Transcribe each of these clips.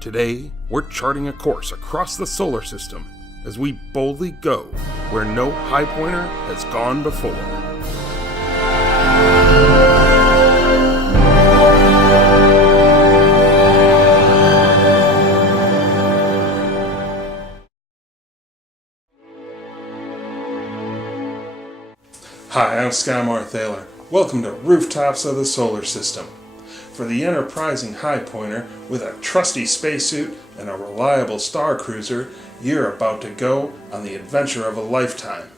Today, we're charting a course across the solar system as we boldly go where no Highpointer has gone before. Hi, I'm Skye Marthaler. Welcome to Rooftops of the Solar System. For the enterprising Highpointer with a trusty spacesuit and a reliable star cruiser, you're about to go on the adventure of a lifetime.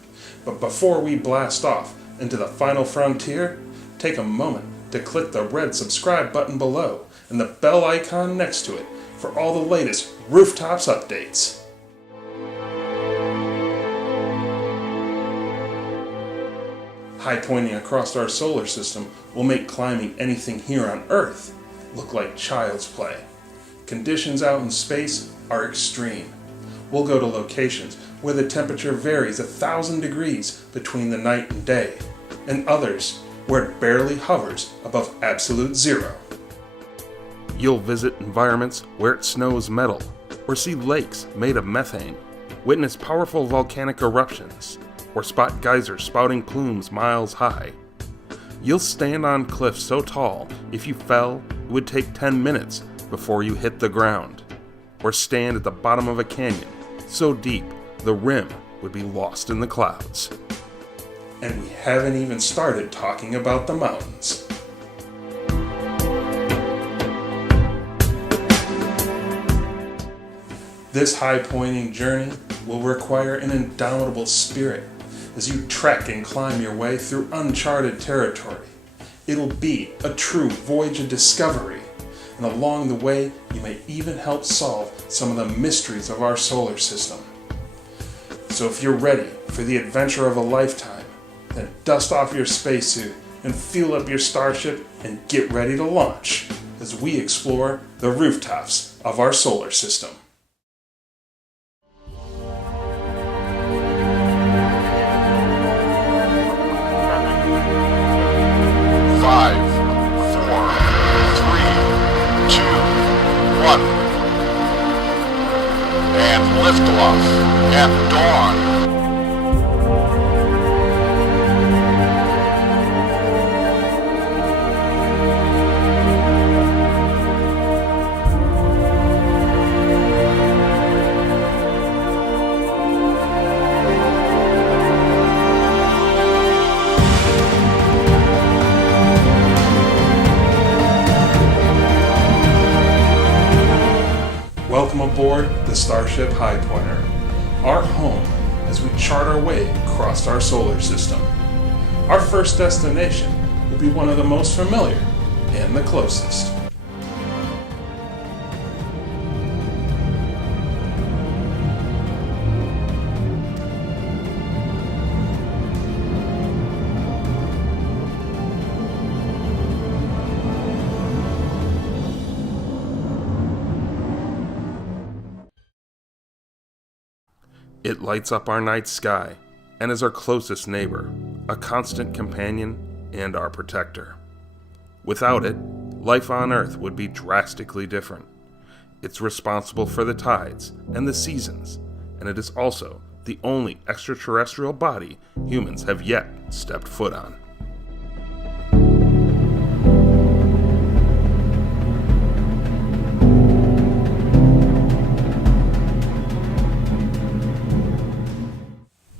But before we blast off into the final frontier, take a moment to click the red subscribe button below and the bell icon next to it for all the latest Rooftops updates. Highpointing across our solar system will make climbing anything here on Earth look like child's play. Conditions out in space are extreme. We'll go to locations where the temperature varies 1,000 degrees between the night and day, and others where it barely hovers above absolute zero. You'll visit environments where it snows metal, or see lakes made of methane, witness powerful volcanic eruptions, or spot geysers spouting plumes miles high. You'll stand on cliffs so tall, if you fell, it would take 10 minutes before you hit the ground. Or stand at the bottom of a canyon, so deep, the rim would be lost in the clouds. And we haven't even started talking about the mountains. This high-pointing journey will require an indomitable spirit as you trek and climb your way through uncharted territory. It'll be a true voyage of discovery, and along the way you may even help solve some of the mysteries of our solar system. So if you're ready for the adventure of a lifetime, then dust off your spacesuit and fuel up your starship and get ready to launch as we explore the rooftops of our solar system. 5, 4, 3, 2, 1. And liftoff at dawn. Welcome aboard the Starship Highpointer, our home as we chart our way across our solar system. Our first destination will be one of the most familiar and the closest. It lights up our night sky and is our closest neighbor, a constant companion and our protector. Without it, life on Earth would be drastically different. It's responsible for the tides and the seasons, and it is also the only extraterrestrial body humans have yet stepped foot on.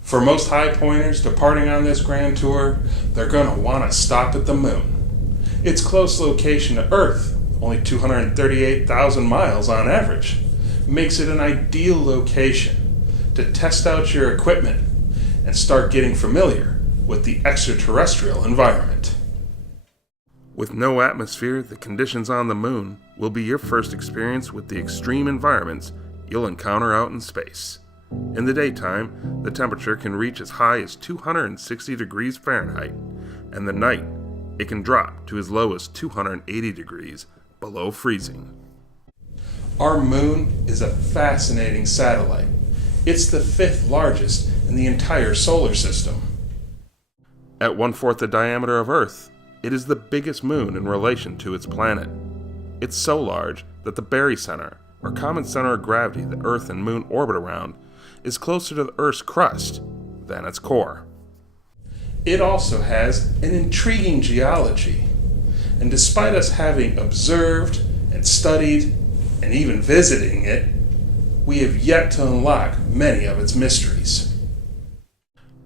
For most Highpointers departing on this grand tour, they're going to want to stop at the moon. Its close location to Earth, only 238,000 miles on average, makes it an ideal location to test out your equipment and start getting familiar with the extraterrestrial environment. With no atmosphere, the conditions on the moon will be your first experience with the extreme environments you'll encounter out in space. In the daytime, the temperature can reach as high as 260 degrees Fahrenheit, and the night, it can drop to as low as 280 degrees below freezing. Our moon is a fascinating satellite. It's the 5th largest in the entire solar system. At 1/4 the diameter of Earth, it is the biggest moon in relation to its planet. It's so large that the barycenter, our common center of gravity the Earth and Moon orbit around, is closer to the Earth's crust than its core. It also has an intriguing geology, and despite us having observed and studied and even visiting it, we have yet to unlock many of its mysteries.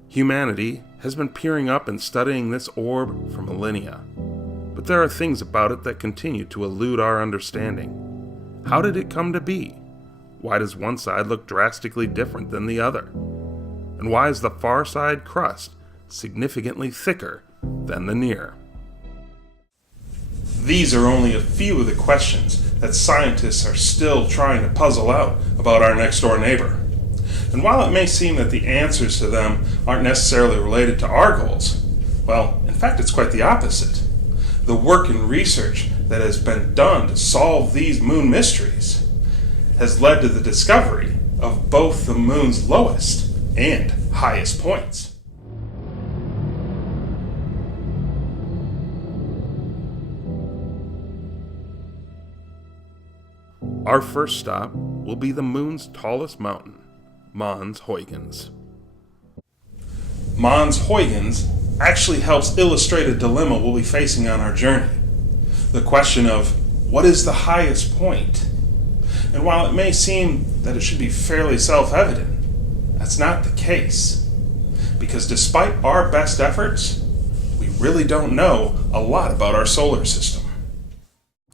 Humanity has been peering up and studying this orb for millennia, but there are things about it that continue to elude our understanding. How did it come to be? Why does one side look drastically different than the other? And why is the far side crust significantly thicker than the near? These are only a few of the questions that scientists are still trying to puzzle out about our next-door neighbor. And while it may seem that the answers to them aren't necessarily related to our goals, well, in fact, it's quite the opposite. The work and research that has been done to solve these moon mysteries has led to the discovery of both the moon's lowest and highest points. Our first stop will be the moon's tallest mountain, Mons Huygens. Mons Huygens actually helps illustrate a dilemma we'll be facing on our journey. The question of, what is the highest point? And while it may seem that it should be fairly self-evident, that's not the case. Because despite our best efforts, we really don't know a lot about our solar system.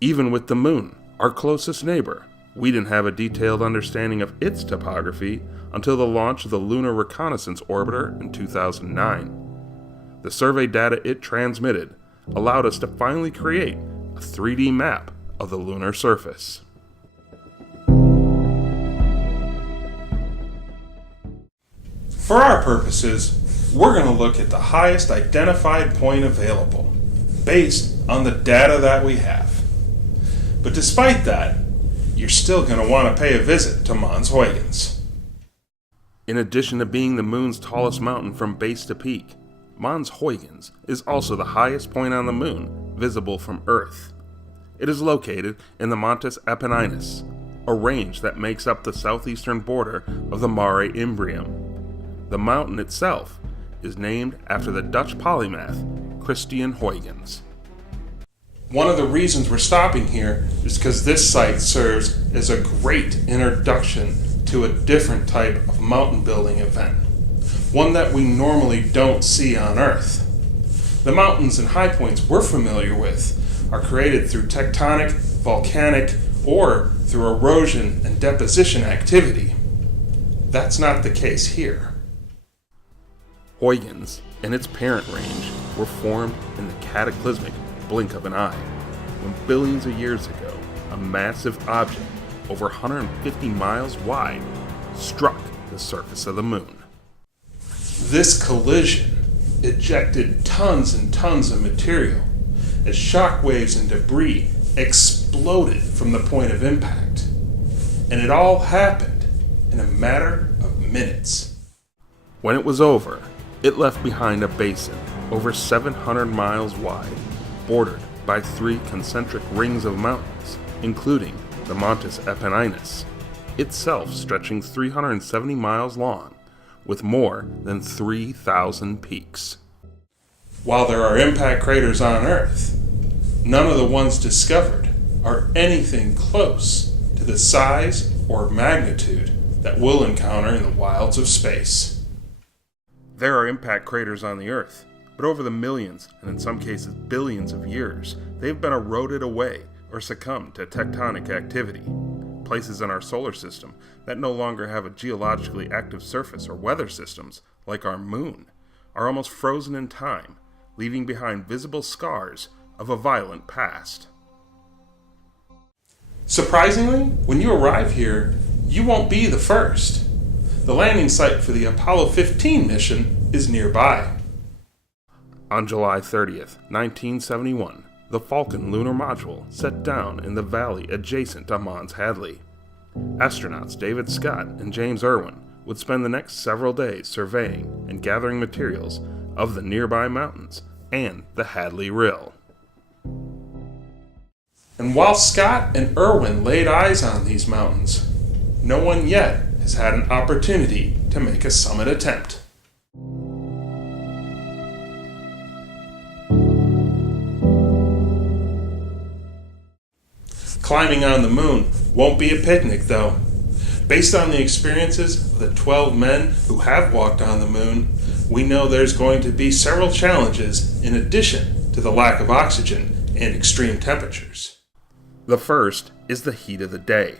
Even with the moon, our closest neighbor, we didn't have a detailed understanding of its topography until the launch of the Lunar Reconnaissance Orbiter in 2009. The survey data it transmitted allowed us to finally create a 3D map of the lunar surface. For our purposes, we're going to look at the highest identified point available, based on the data that we have. But despite that, you're still going to want to pay a visit to Mons Huygens. In addition to being the moon's tallest mountain from base to peak, Mons Huygens is also the highest point on the moon visible from Earth. It is located in the Montes Apenninus, a range that makes up the southeastern border of the Mare Imbrium. The mountain itself is named after the Dutch polymath Christian Huygens. One of the reasons we're stopping here is because this site serves as a great introduction to a different type of mountain building event, one that we normally don't see on Earth. The mountains and high points we're familiar with are created through tectonic, volcanic, or through erosion and deposition activity. That's not the case here. Huygens and its parent range were formed in the cataclysmic blink of an eye, when billions of years ago, a massive object over 150 miles wide struck the surface of the moon. This collision ejected tons and tons of material as shock waves and debris exploded from the point of impact. And it all happened in a matter of minutes. When it was over, it left behind a basin over 700 miles wide, bordered by 3 concentric rings of mountains, including the Montes Apenninus, itself stretching 370 miles long, with more than 3,000 peaks. While there are impact craters on Earth, none of the ones discovered are anything close to the size or magnitude that we'll encounter in the wilds of space. There are impact craters on the Earth, but over the millions, and in some cases billions of years, they've been eroded away or succumbed to tectonic activity. Places in our solar system that no longer have a geologically active surface or weather systems, like our moon, are almost frozen in time, leaving behind visible scars of a violent past. Surprisingly, when you arrive here, you won't be the first. The landing site for the Apollo 15 mission is nearby. On July 30th, 1971, the Falcon lunar module set down in the valley adjacent to Mons Hadley. Astronauts David Scott and James Irwin would spend the next several days surveying and gathering materials of the nearby mountains and the Hadley Rill. And while Scott and Irwin laid eyes on these mountains, no one yet has had an opportunity to make a summit attempt. Climbing on the moon won't be a picnic, though. Based on the experiences of the 12 men who have walked on the moon, we know there's going to be several challenges in addition to the lack of oxygen and extreme temperatures. The first is the heat of the day.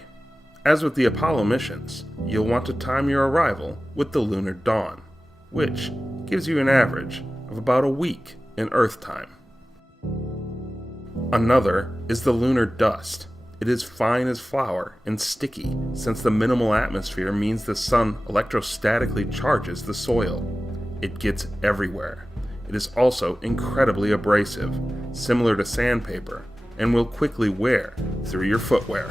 As with the Apollo missions, you'll want to time your arrival with the lunar dawn, which gives you an average of about a week in Earth time. Another is the lunar dust. It is fine as flour and sticky, since the minimal atmosphere means the sun electrostatically charges the soil. It gets everywhere. It is also incredibly abrasive, similar to sandpaper, and will quickly wear through your footwear.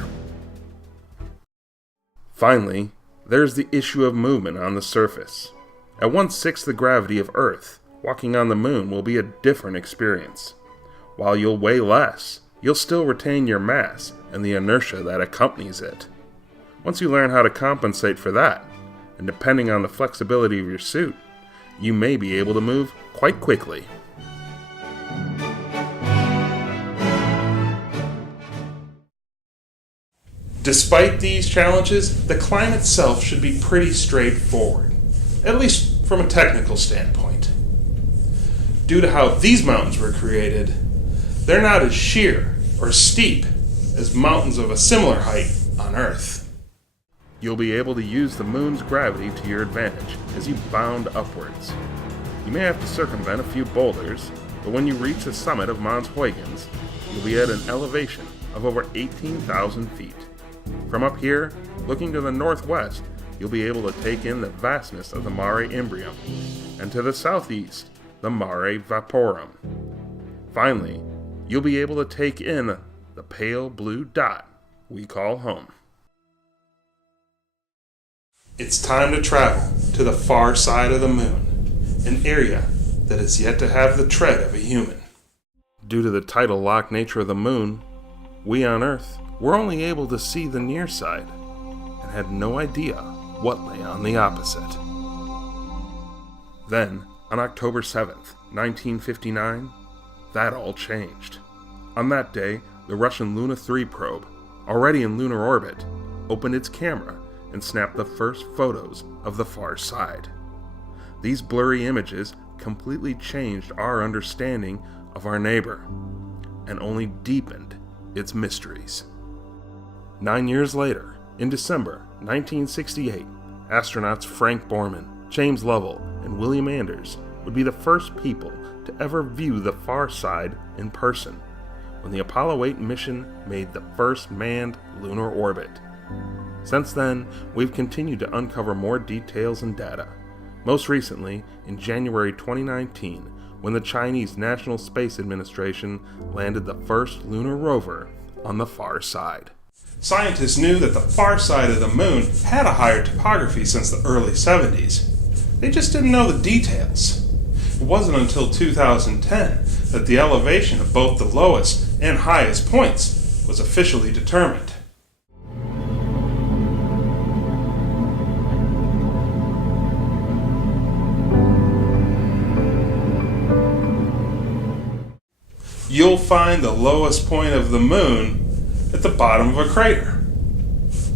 Finally, there's the issue of movement on the surface. At 1/6 the gravity of Earth, walking on the moon will be a different experience. While you'll weigh less, you'll still retain your mass and the inertia that accompanies it. Once you learn how to compensate for that, and depending on the flexibility of your suit, you may be able to move quite quickly. Despite these challenges, the climb itself should be pretty straightforward, at least from a technical standpoint. Due to how these mountains were created, they're not as sheer or steep as mountains of a similar height on Earth. You'll be able to use the moon's gravity to your advantage as you bound upwards. You may have to circumvent a few boulders, but when you reach the summit of Mons Huygens, you'll be at an elevation of over 18,000 feet. From up here, looking to the northwest, you'll be able to take in the vastness of the Mare Imbrium, and to the southeast, the Mare Vaporum. Finally, you'll be able to take in the pale blue dot we call home. It's time to travel to the far side of the moon, an area that is yet to have the tread of a human. Due to the tidal lock nature of the moon, we on Earth were only able to see the near side and had no idea what lay on the opposite. Then, on October 7th, 1959, that all changed. On that day, the Russian Luna 3 probe, already in lunar orbit, opened its camera and snapped the first photos of the far side. These blurry images completely changed our understanding of our neighbor, and only deepened its mysteries. 9 years later, in December 1968, astronauts Frank Borman, James Lovell, and William Anders would be the first people to ever view the far side in person, when the Apollo 8 mission made the first manned lunar orbit. Since then, we've continued to uncover more details and data, most recently in January 2019, when the Chinese National Space Administration landed the first lunar rover on the far side. Scientists knew that the far side of the moon had a higher topography since the early 70s. They just didn't know the details. It wasn't until 2010 that the elevation of both the lowest and highest points was officially determined. You'll find the lowest point of the moon at the bottom of a crater,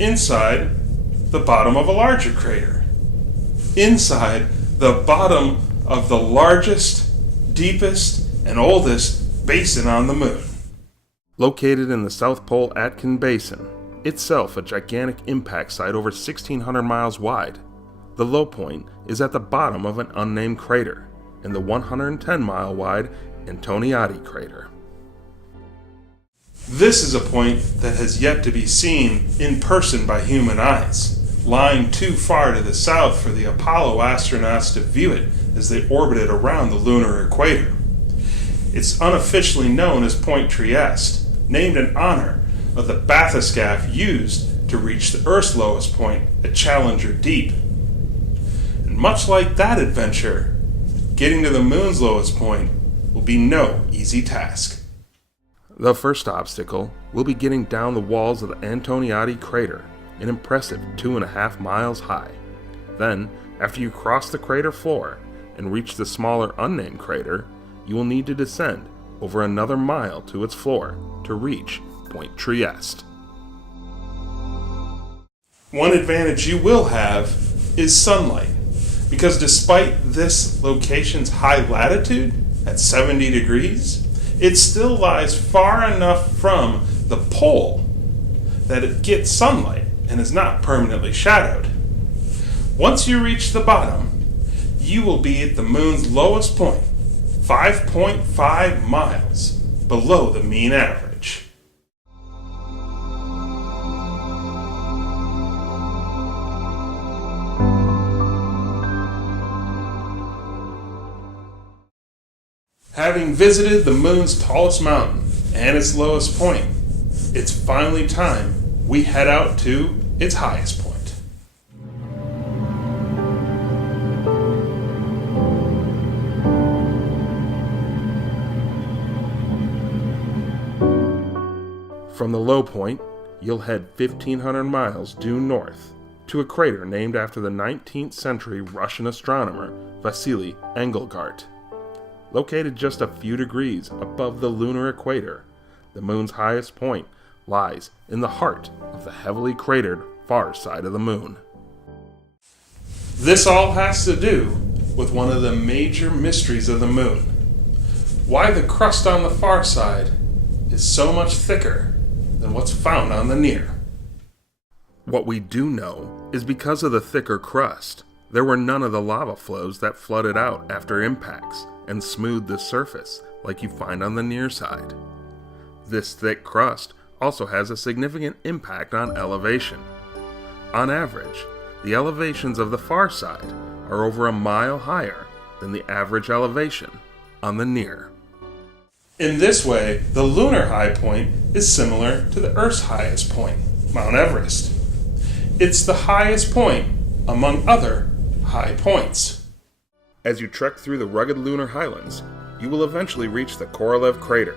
inside the bottom of a larger crater, inside the bottom of the largest, deepest, and oldest basin on the moon. Located in the South Pole Aitken Basin, itself a gigantic impact site over 1,600 miles wide, the low point is at the bottom of an unnamed crater in the 110-mile wide Antoniadi crater. This is a point that has yet to be seen in person by human eyes, lying too far to the south for the Apollo astronauts to view it as they orbited around the lunar equator. It's unofficially known as Point Trieste, named in honor of the bathyscaphe used to reach the Earth's lowest point at Challenger Deep. And much like that adventure, getting to the moon's lowest point will be no easy task. The first obstacle will be getting down the walls of the Antoniadi crater, an impressive 2.5 miles high. Then, after you cross the crater floor and reach the smaller unnamed crater, you will need to descend over another mile to its floor to reach Point Trieste. One advantage you will have is sunlight, because despite this location's high latitude at 70 degrees, it still lies far enough from the pole that it gets sunlight and is not permanently shadowed. Once you reach the bottom, you will be at the moon's lowest point, 5.5 miles below the mean average. Having visited the moon's tallest mountain and its lowest point, it's finally time we head out to its highest point. From the low point, you'll head 1,500 miles due north to a crater named after the 19th century Russian astronomer Vasily Engelgart. Located just a few degrees above the lunar equator, the moon's highest point lies in the heart of the heavily cratered far side of the moon. This all has to do with one of the major mysteries of the moon: why the crust on the far side is so much thicker than what's found on the near. What we do know is because of the thicker crust, there were none of the lava flows that flooded out after impacts and smoothed the surface like you find on the near side. This thick crust also has a significant impact on elevation. On average, the elevations of the far side are over a mile higher than the average elevation on the near. In this way, the lunar high point is similar to the Earth's highest point, Mount Everest. It's the highest point among other high points. As you trek through the rugged lunar highlands, you will eventually reach the Korolev crater.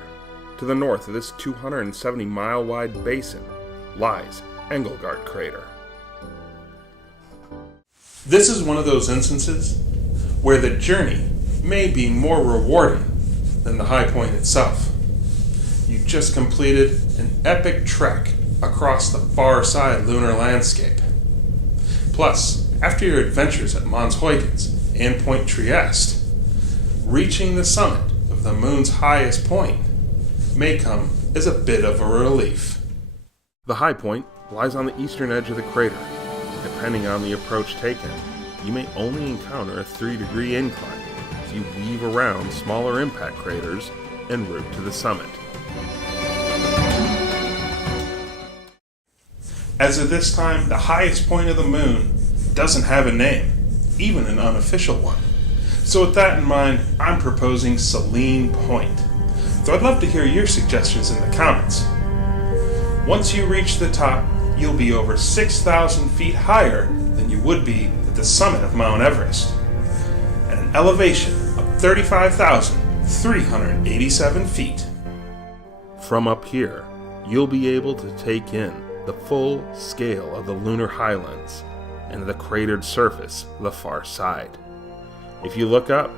To the north of this 270-mile-wide basin lies Engelgart crater. This is one of those instances where the journey may be more rewarding than the high point itself. You just completed an epic trek across the far side lunar landscape. Plus, after your adventures at Mons Huygens and Point Trieste, reaching the summit of the moon's highest point may come as a bit of a relief. The high point lies on the eastern edge of the crater. Depending on the approach taken, you may only encounter a 3-degree incline as you weave around smaller impact craters en route to the summit. As of this time, the highest point of the moon doesn't have a name, even an unofficial one. So with that in mind, I'm proposing Selene Point. So I'd love to hear your suggestions in the comments. Once you reach the top, you'll be over 6,000 feet higher than you would be at the summit of Mount Everest, at an elevation of 35,387 feet. From up here, you'll be able to take in the full scale of the lunar highlands and the cratered surface of the far side. If you look up,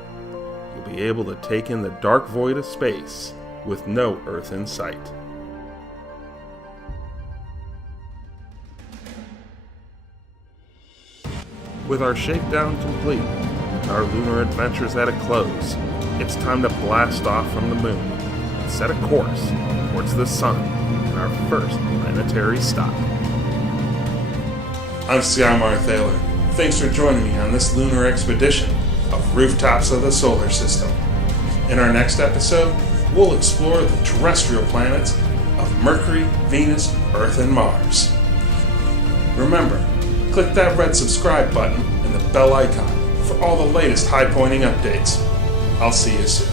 you'll be able to take in the dark void of space with no Earth in sight. With our shakedown complete and our lunar adventures at a close, it's time to blast off from the moon and set a course towards the sun in our first planetary stop. I'm Skye Marthaler. Thanks for joining me on this lunar expedition of Rooftops of the Solar System. In our next episode, we'll explore the terrestrial planets of Mercury, Venus, Earth, and Mars. Remember, click that red subscribe button and the bell icon for all the latest high-pointing updates. I'll see you soon.